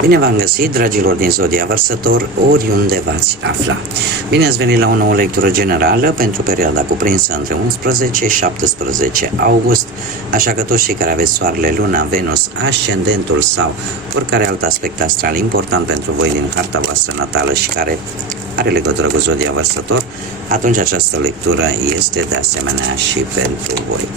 Bine v-am găsit, dragilor din Zodia Vărsător, oriunde v-ați afla. Bine ați venit la o nouă lectură generală pentru perioada cuprinsă între 11 și 17 august, așa că toți cei care aveți Soarele, Luna, Venus, Ascendentul sau oricare alt aspect astral important pentru voi din harta voastră natală și care are legătură cu Zodia Vărsător, atunci această lectură este de asemenea și pentru voi.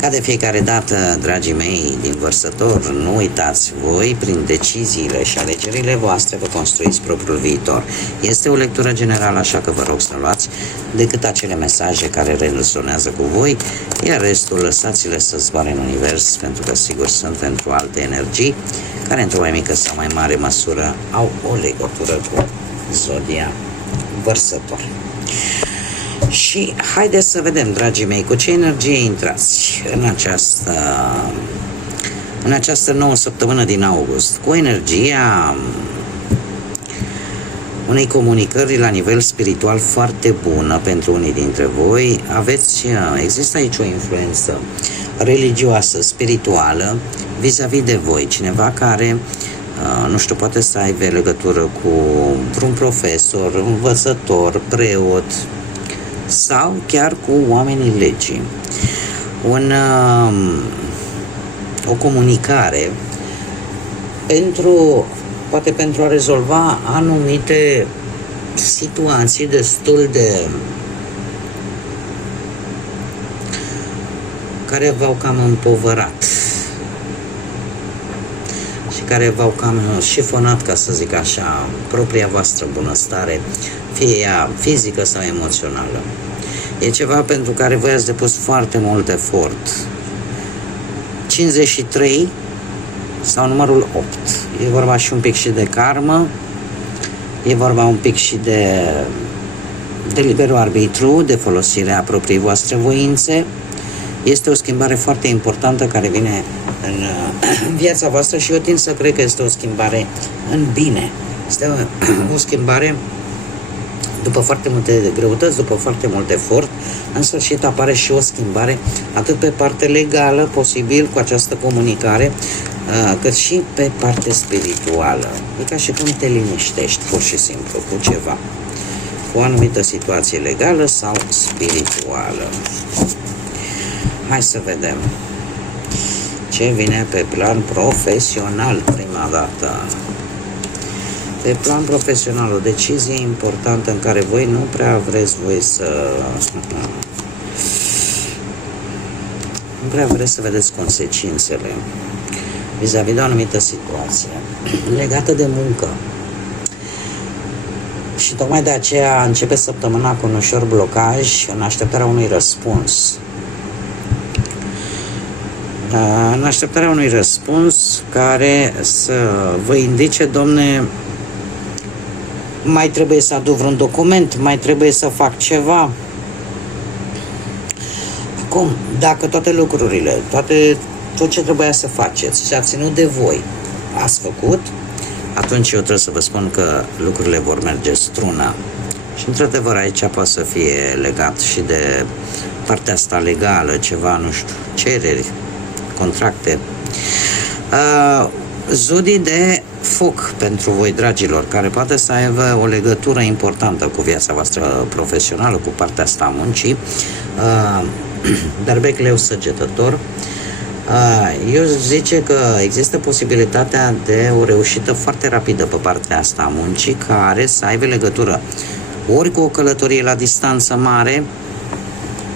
Ca de fiecare dată, dragii mei din Vărsător, nu uitați, voi, prin deciziile și alegerile voastre, vă construiți propriul viitor. Este o lectură generală, așa că vă rog să luați decât acele mesaje care rezonează cu voi, iar restul lăsați-le să zboare în univers, pentru că sigur sunt pentru alte energii, care într-o mai mică sau mai mare măsură au o legătură cu Zodia Vărsător. Și haideți să vedem, dragii mei, cu ce energie intrați în această nouă săptămână din august. Cu energia unei comunicări la nivel spiritual foarte bună pentru unii dintre voi. Există aici o influență religioasă, spirituală, vis-a-vis de voi. Cineva care nu știu, poate să aibă legătură cu un profesor, învățător, preot sau chiar cu oamenii legii. O comunicare poate pentru a rezolva anumite situații destul de care v-au cam împovărat și care v-au cam șifonat, ca să zic așa, propria voastră bunăstare, fie ea fizică sau emoțională. E ceva pentru care voi ați depus foarte mult efort. 53 sau numărul 8. E vorba și un pic și de karmă, e vorba un pic și de liberul arbitru, de folosirea propriei voastre voințe. Este o schimbare foarte importantă care vine în viața voastră și eu tind să cred că este o schimbare în bine. Este o schimbare după foarte multe greutăți, după foarte mult efort. În sfârșit apare și o schimbare atât pe partea legală, posibil cu această comunicare, cât și pe partea spirituală. E ca și cum te liniștești pur și simplu cu ceva, cu o anumită situație legală sau spirituală. Hai să vedem ce vine pe plan profesional prima dată. Pe plan profesional, o decizie importantă în care voi nu prea vreți nu prea vreți să vedeți consecințele vis-a-vis de o anumită situație legată de muncă. Și tocmai de aceea începe săptămâna cu un ușor blocaj în așteptarea unui răspuns. În așteptarea unui răspuns care să vă indice, domne, mai trebuie să aduc vreun document, mai trebuie să fac ceva. Acum, dacă toate lucrurile, tot ce trebuia să faceți și a ținut de voi, ați făcut, atunci eu trebuie să vă spun că lucrurile vor merge struna. Și într-adevăr aici poate să fie legat și de partea asta legală, ceva, nu știu, cereri, contracte. Zodii de foc pentru voi, dragilor, care poate să aibă o legătură importantă cu viața voastră profesională, cu partea asta a muncii, dar bec leu săgetător. Eu zice că există posibilitatea de o reușită foarte rapidă pe partea asta a muncii, care să aibă legătură ori cu o călătorie la distanță mare,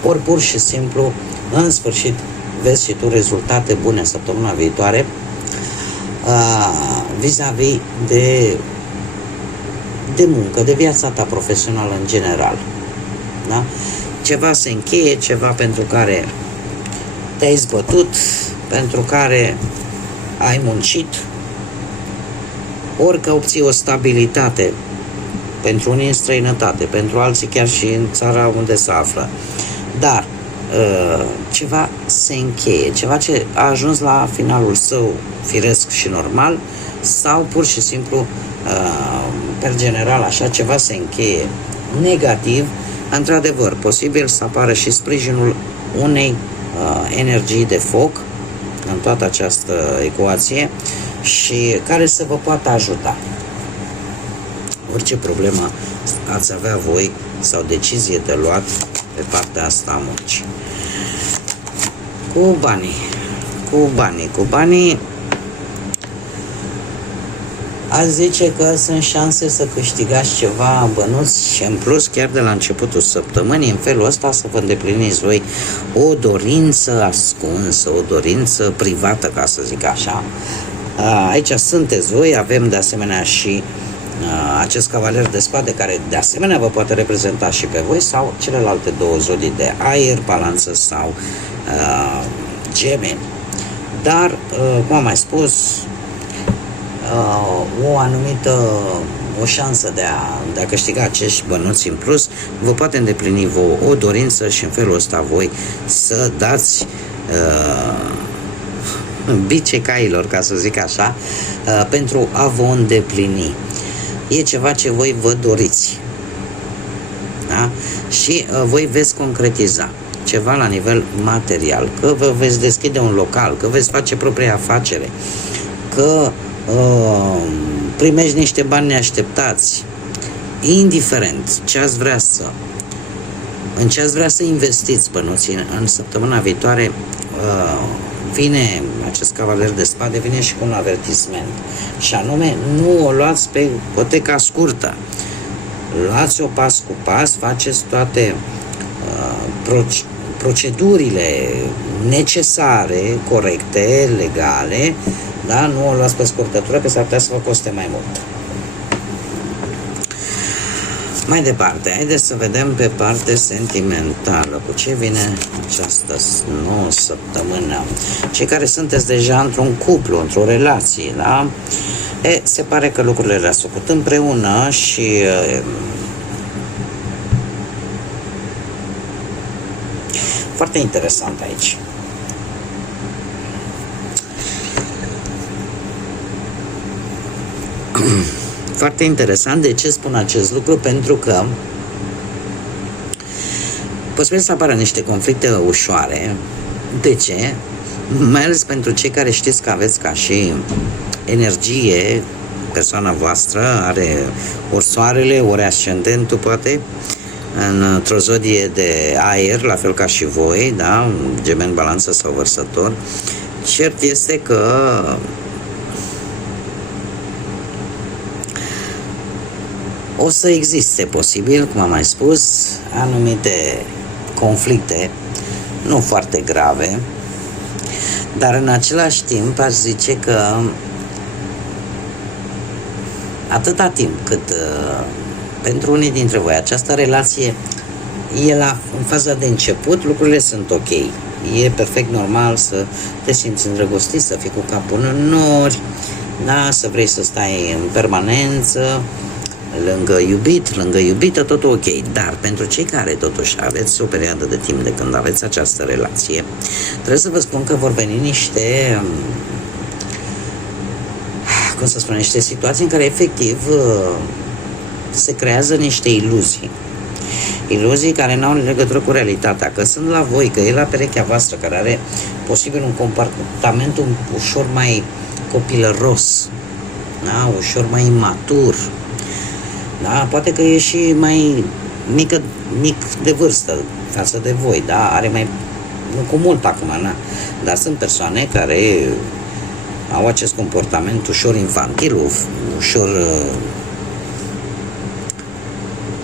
ori pur și simplu, în sfârșit, vezi și tu rezultate bune săptămâna viitoare vis-a-vis de muncă, de viața ta profesională în general. Da? Ceva se încheie, ceva pentru care te-ai zbătut, pentru care ai muncit, ori că obții o stabilitate, pentru unii în străinătate, pentru alții chiar și în țara unde se află. Dar ceva se încheie, ceva ce a ajuns la finalul său firesc și normal, sau pur și simplu, per general, așa, ceva se încheie negativ. Într-adevăr, posibil să apară și sprijinul unei energii de foc în toată această ecuație și care să vă poată ajuta. Orice problemă ați avea voi sau decizie de luat pe partea asta a muncii. Cu banii, aș zice că sunt șanse să câștigați ceva bănuți și în plus chiar de la începutul săptămânii, în felul ăsta să vă îndepliniți voi o dorință ascunsă, o dorință privată, ca să zic așa. Aici sunteți voi, avem de asemenea și acest cavaler de spade care de asemenea vă poate reprezenta și pe voi sau celelalte două zodii de aer, balanță sau gemeni. Dar, cum am mai spus, o șansă de a câștiga acești bănuți în plus vă poate îndeplini o dorință și în felul ăsta voi să dați bice cailor, ca să zic așa, pentru a vă îndeplini. E ceva ce voi vă doriți. Da? Și voi veți concretiza ceva la nivel material, că vă veți deschide un local, că veți face propria afacere, că primești niște bani neașteptați, indiferent ce ați vrea în ce ați vrea să investiți, bănuții. În săptămâna viitoare vine acest cavaler de spade, vine și cu un avertisment, și anume, nu o luați pe poteca scurtă, luați-o pas cu pas, faceți toate procedurile necesare, corecte, legale, da? Nu o luați pe scurtătură, că s-ar putea să vă coste mai mult. Mai departe, haideți să vedem pe parte sentimentală. Cu ce vine această nouă săptămână? Cei care sunteți deja într-un cuplu, într-o relație, da? Se pare că lucrurile le-ați făcut împreună și foarte interesant aici. Foarte interesant. De ce spun acest lucru? Pentru că posibil să apară niște conflicte ușoare. De ce? Mai ales pentru cei care știți că aveți ca și energie, persoana voastră are ori soarele, ori ascendentul, poate, într-o zodie de aer, la fel ca și voi, da? Gemeni, balanță sau vărsător. Cert este că o să existe posibil, cum am mai spus, anumite conflicte, nu foarte grave, dar în același timp aș zice că atâta timp cât pentru unii dintre voi această relație e în faza de început, lucrurile sunt ok. E perfect normal să te simți îndrăgostit, să fii cu capul în nori, da? Să vrei să stai în permanență lângă iubit, lângă iubită, totul ok. Dar pentru cei care totuși aveți o perioadă de timp de când aveți această relație, trebuie să vă spun că vor veni niște, cum să spun, niște situații în care efectiv se creează niște iluzii. Iluzii care nu au legătură cu realitatea, că sunt la voi, că e la perechea voastră, care are posibil un comportament ușor mai copilăros, da? Ușor mai imatur, da? Poate că e și mai mic de vârstă față de voi, da? Are mai, nu cu mult acum, da? Dar sunt persoane care au acest comportament ușor infantil, ușor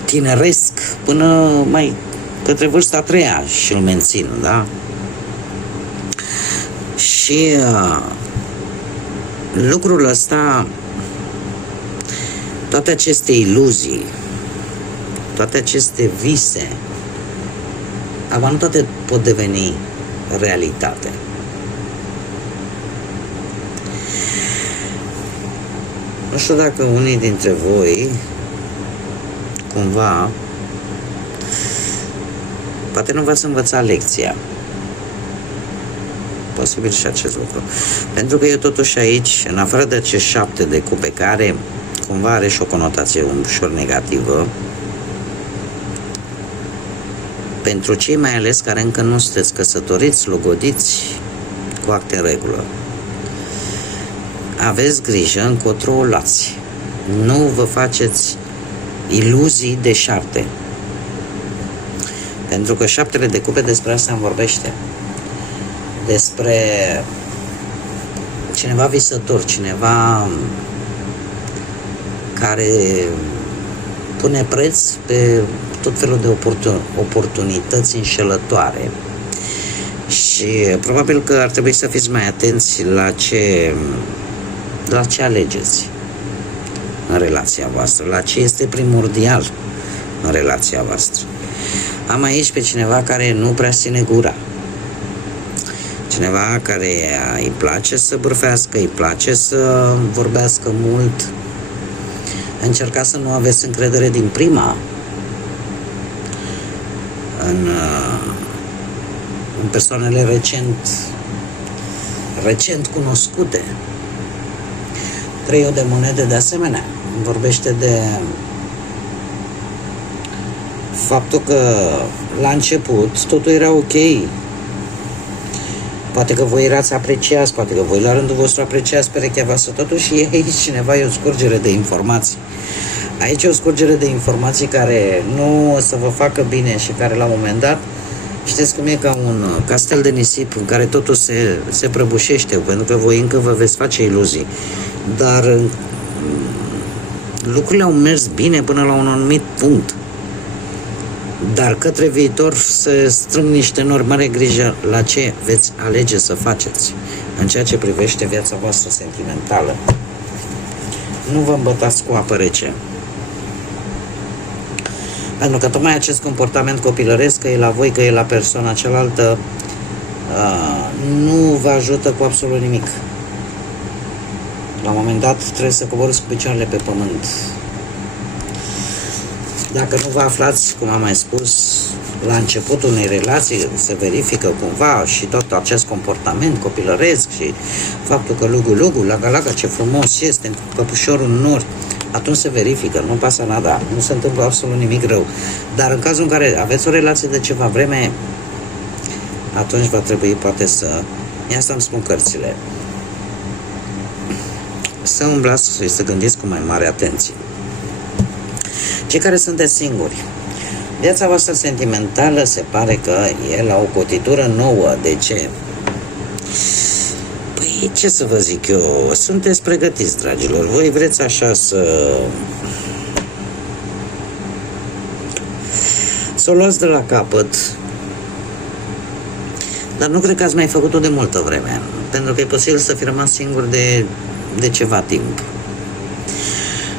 tineresc, până mai către vârsta a treia și îl mențin, da? Și lucrul ăsta, toate aceste iluzii, toate aceste vise, nu toate pot deveni realitate. Nu știu dacă unii dintre voi cumva poate nu v-ați învățat lecția. Posibil și acest lucru. Pentru că eu totuși aici, în afară de acești 7 de cupe, care cumva are și o conotație ușor negativă, pentru cei mai ales care încă nu sunteți căsătoriți, logodiți, cu acte în regulă. Aveți grijă încotro o luați. Nu vă faceți iluzii de șapte. Pentru că șaptele de cupe despre asta îmi vorbește. Despre cineva visător, cineva care pune preț pe tot felul de oportunități înșelătoare. Și probabil că ar trebui să fiți mai atenți la ce alegeți în relația voastră, la ce este primordial în relația voastră. Am aici pe cineva care nu prea ține gura. Cineva care îi place să bârfească, îi place să vorbească mult. Încercați să nu aveți încredere din prima în persoanele recent cunoscute. Treiul de monede de asemenea vorbește de faptul că la început totul era ok. Poate că voi erați apreciați, poate că voi la rândul vostru apreciați perechea voastră, totuși e aici cineva, e o scurgere de informații. Aici e o scurgere de informații care nu o să vă facă bine și care la un moment dat, știți cum e, ca un castel de nisip în care totul se prăbușește, pentru că voi încă vă veți face iluzii. Dar lucrurile au mers bine până la un anumit punct. Dar către viitor se strâng niște nori, mare grijă la ce veți alege să faceți în ceea ce privește viața voastră sentimentală. Nu vă îmbătați cu apă rece. Pentru că tocmai acest comportament copilăresc, că e la voi, că e la persoana cealaltă, nu vă ajută cu absolut nimic. La un moment dat trebuie să coborâți cu picioarele pe pământ. Dacă nu vă aflați, cum am mai spus, la începutul unei relații, se verifică cumva și tot acest comportament copilăresc și faptul că lugu, laga, ce frumos este, păpușorul în nori, atunci se verifică, nu pasă nada, nu se întâmplă absolut nimic rău. Dar în cazul în care aveți o relație de ceva vreme, atunci va trebui poate să, asta îmi spun cărțile, să umblați și să gândiți cu mai mare atenție. Cei care sunteți singuri, viața voastră sentimentală se pare că e la o cotitură nouă. De ce? Păi, ce să vă zic eu, sunteți pregătiți, dragilor, voi vreți așa să o luați de la capăt, dar nu cred că ați mai făcut-o de multă vreme, pentru că e posibil să fi rămas singur de ceva timp.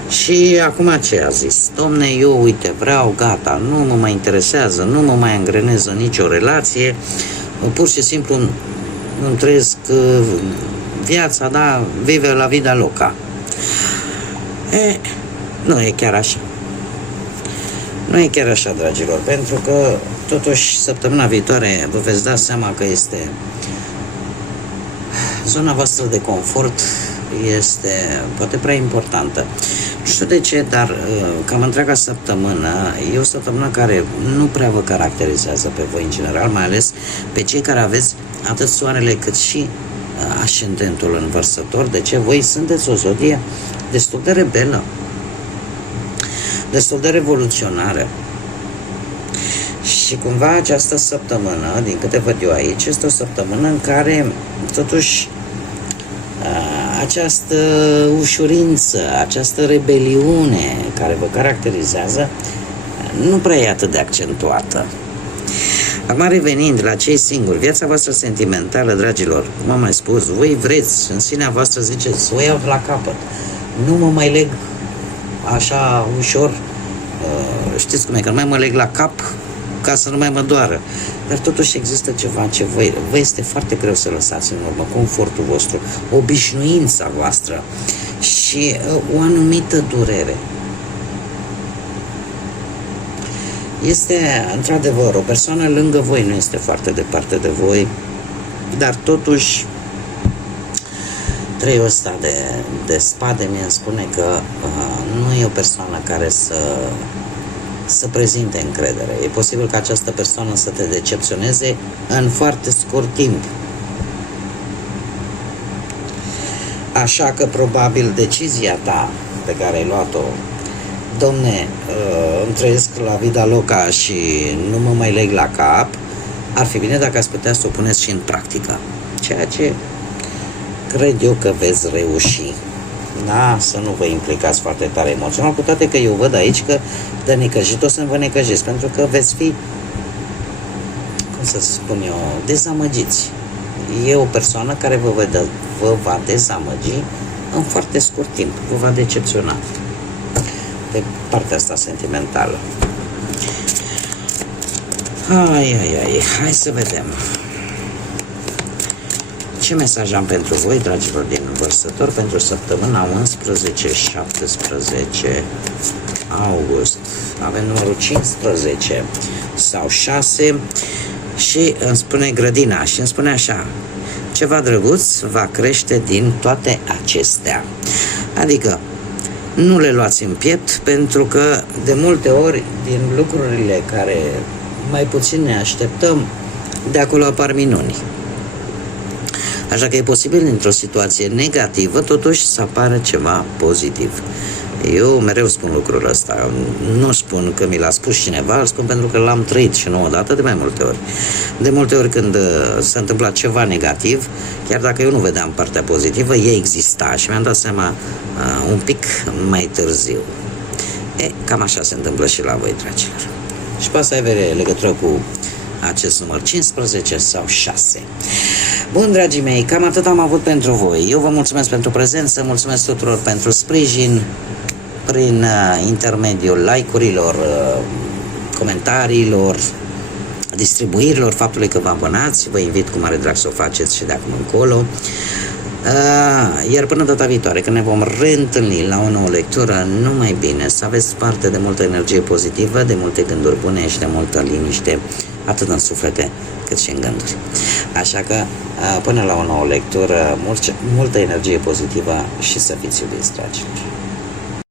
Și acum ce a zis? Domne, eu, uite, vreau, gata, nu mă mai interesează, nu mă mai angrenez în nicio relație, pur și simplu îmi trăiesc viața, da, vive la vida loca. Nu e chiar așa. Nu e chiar așa, dragilor, pentru că, totuși, săptămâna viitoare vă veți da seama că este zona voastră de confort, este poate prea importantă. Nu știu de ce, dar cam întreaga săptămână e o săptămână care nu prea vă caracterizează pe voi în general, mai ales pe cei care aveți atât soarele cât și ascendentul în Vărsător. De ce? Voi sunteți o zodie destul de rebelă, destul de revoluționară. Și cumva această săptămână, din câte văd eu aici, este o săptămână în care totuși această ușurință, această rebeliune care vă caracterizează nu prea e atât de accentuată. Acum, revenind la cei singuri, viața voastră sentimentală, dragilor, cum am mai spus, voi vreți, în sinea voastră ziceți, o iau la capăt, nu mă mai leg așa ușor, știți cum e, că nu mai mă leg la cap ca să nu mai mă doară. Dar totuși există ceva ce vă este foarte greu să lăsați în urmă, confortul vostru, obișnuința voastră și o anumită durere. Este, într-adevăr, o persoană lângă voi, nu este foarte departe de voi, dar totuși treiul ăsta de spade mi spune că nu e o persoană care să prezinte încredere. E posibil ca această persoană să te decepționeze în foarte scurt timp. Așa că probabil decizia ta pe care ai luat-o, domne, îmi trăiesc la vida loca și nu mă mai leg la cap, ar fi bine dacă ați putea să o puneți și în practică. Ceea ce cred eu că veți reuși. Da, să nu vă implicați foarte tare emoțional, cu toate că eu văd aici că de necăjit o să vă necăjiți, pentru că veți fi, cum să spun eu, dezamăgiți. E o persoană care vă va dezamăgi în foarte scurt timp, vă va decepționa de partea asta sentimentală. Hai să vedem. Ce mesaj am pentru voi, dragilor din Vărsător, pentru săptămâna 11-17 august? Avem numărul 15 sau 6 și îmi spune grădina și îmi spune așa: ceva drăguț va crește din toate acestea. Adică nu le luați în piept, pentru că de multe ori din lucrurile care mai puțin ne așteptăm, de acolo apar minuni. Așa că e posibil într-o situație negativă totuși să apară ceva pozitiv. Eu mereu spun lucrul ăsta, nu spun că mi l-a spus cineva, îl spun pentru că l-am trăit și nu odată, de mai multe ori. De multe ori când s-a întâmplat ceva negativ, chiar dacă eu nu vedeam partea pozitivă, ea exista și mi-am dat seama un pic mai târziu. Cam așa se întâmplă și la voi, dragilor. Și pe asta are legătură cu acest număr 15 sau 6. Bun, dragii mei, cam atât am avut pentru voi. Eu vă mulțumesc pentru prezență, mulțumesc tuturor pentru sprijin prin intermediul like-urilor, comentariilor, distribuirilor, faptului că vă abonați. Vă invit cu mare drag să o faceți și de acum încolo. Iar până data viitoare, când ne vom reîntâlni la o nouă lectură, numai bine, să aveți parte de multă energie pozitivă, de multe gânduri bune și de multă liniște, atât în suflete cât și în gânduri. Așa că până la o nouă lectură, multă energie pozitivă și să fiți iubiți, dragilor.